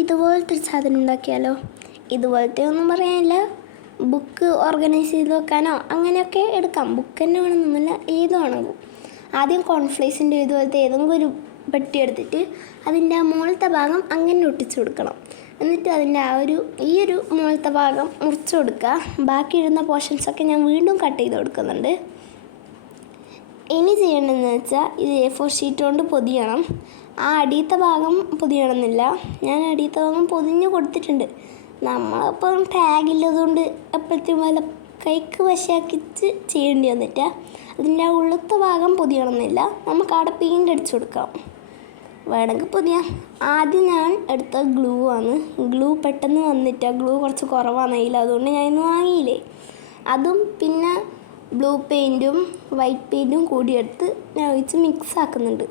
ഇതുപോലത്തെ ഒരു സാധനം ഉണ്ടാക്കിയാലോ? ഇതുപോലത്തെ ഒന്നും പറയാനില്ല. ബുക്ക് ഓർഗനൈസ് ചെയ്ത് വെക്കാനോ അങ്ങനെയൊക്കെ എടുക്കാം. ബുക്ക് തന്നെ വേണമെന്നൊന്നുമില്ല ഏത് വേണമെങ്കിലും. ആദ്യം കോൺഫ്ലേസിന്റെ ഇതുപോലത്തെ ഏതെങ്കിലും ഒരു പെട്ടി എടുത്തിട്ട് അതിന്റെ ആ മുകളിലത്തെ ഭാഗം അങ്ങനെ ഒട്ടിച്ചു കൊടുക്കണം. എന്നിട്ട് അതിന്റെ ആ ഒരു ഈ ഒരു മുകളിലത്തെ ഭാഗം മുറിച്ച് കൊടുക്കുക. ബാക്കി ഇടുന്ന പോർഷൻസൊക്കെ ഞാൻ വീണ്ടും കട്ട് ചെയ്ത് കൊടുക്കുന്നുണ്ട്. ഇനി ചെയ്യേണ്ടതെന്ന് വെച്ചാൽ ഇത് എ ഫോർ ഷീറ്റ് കൊണ്ട് പൊതിയണം. ആ അടിയത്തെ ഭാഗം പൊതിയണമെന്നില്ല. ഞാൻ അടിയത്തെ ഭാഗം പൊതിഞ്ഞ് കൊടുത്തിട്ടുണ്ട്. നമ്മളിപ്പം ടാഗില്ലതുകൊണ്ട് എപ്പോഴത്തേക്കും വല്ല കൈക്ക് വശാക്കിച്ച് ചെയ്യേണ്ടി വന്നിട്ട് അതിന്റെ ഉള്ളത്തെ ഭാഗം പൊതിയണമെന്നില്ല. നമുക്ക് അവിടെ പെയിന്റ് അടിച്ചു കൊടുക്കാം. വേണമെങ്കിൽ പൊതിയാം. ആദ്യം ഞാൻ എടുത്ത ഗ്ലൂ ആണ്. ഗ്ലൂ പെട്ടെന്ന് വന്നിട്ട്. ഗ്ലൂ കുറച്ച് കുറവാണ് അതുകൊണ്ട് ഞാൻ ഇന്ന് വാങ്ങിയില്ലേ? അതും പിന്നെ ബ്ലൂ പെയിന്റും വൈറ്റ് പെയിന്റും കൂടി എടുത്ത് ഞാൻ ഒഴിച്ച് മിക്സ് ആക്കുന്നുണ്ട്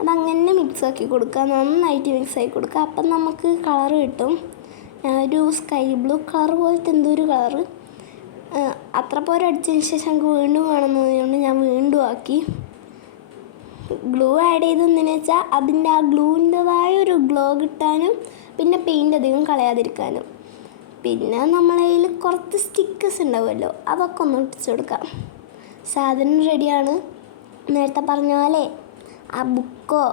അതങ്ങനെ മിക്സ് ആക്കി കൊടുക്കുക. നന്നായിട്ട് മിക്സ് ആക്കി കൊടുക്കുക. അപ്പം നമുക്ക് കളർ കിട്ടും. ഒരു സ്കൈ ബ്ലൂ കളർ പോലത്തെ എന്തോ ഒരു കളറ് അത്ര പോരെ അടിച്ചതിന് ശേഷം എനിക്ക് വീണ്ടും വേണം ഞാൻ വീണ്ടും ആക്കി. ഗ്ലൂ ആഡ് ചെയ്തെന്ന് വെച്ചാൽ അതിന്റെ ആ ഗ്ലൂവിന്റെതായ ഒരു ഗ്ലോ കിട്ടാനും പിന്നെ പെയിന്റ് അധികം കളയാതിരിക്കാനും. പിന്നെ നമ്മളതിൽ കുറച്ച് സ്റ്റിക്കേഴ്സ് ഉണ്ടാവുമല്ലോ അതൊക്കെ ഒന്ന് ഒട്ടിച്ചു കൊടുക്കാം. സാധനം റെഡിയാണ് നേരത്തെ പറഞ്ഞ പോലെ ആ ബുക്കോ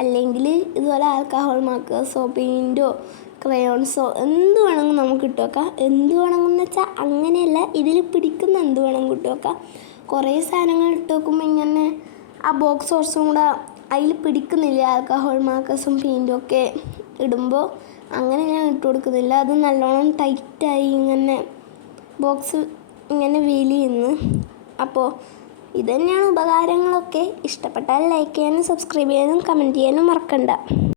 അല്ലെങ്കിൽ ഇതുപോലെ ആൽക്കഹോൾ മാർക്കേഴ്സോ പെയിന്റോ ക്രയോൺസോ എന്ത് വേണമെങ്കിലും നമുക്ക് ഇട്ട് വെക്കാം. എന്ത് വേണമെന്ന് വെച്ചാൽ അങ്ങനെയല്ല ഇതിൽ പിടിക്കുന്ന എന്ത് വേണമെങ്കിലും ഇട്ട് വെക്കാം. കുറേ സാധനങ്ങൾ ഇട്ട് വെക്കുമ്പോൾ ഇങ്ങനെ ആ ബോക്സ് കുറച്ചും കൂടെ അതിൽ പിടിക്കുന്നില്ല. ആൽക്കഹോൾ മാർക്കസും പെയിന്റും ഒക്കെ ഇടുമ്പോൾ അങ്ങനെ ഞാൻ ഇട്ട് കൊടുക്കുന്നില്ല. അത് നല്ലോണം ടൈറ്റായി ഇങ്ങനെ ബോക്സ് ഇങ്ങനെ വലിയുന്നു അപ്പോൾ ഇത് തന്നെയാണ് ഉപകാരങ്ങളൊക്കെ. ഇഷ്ടപ്പെട്ടാൽ ലൈക്ക് ചെയ്യാനും സബ്സ്ക്രൈബ് ചെയ്യാനും കമന്റ് ചെയ്യാനും മറക്കണ്ട.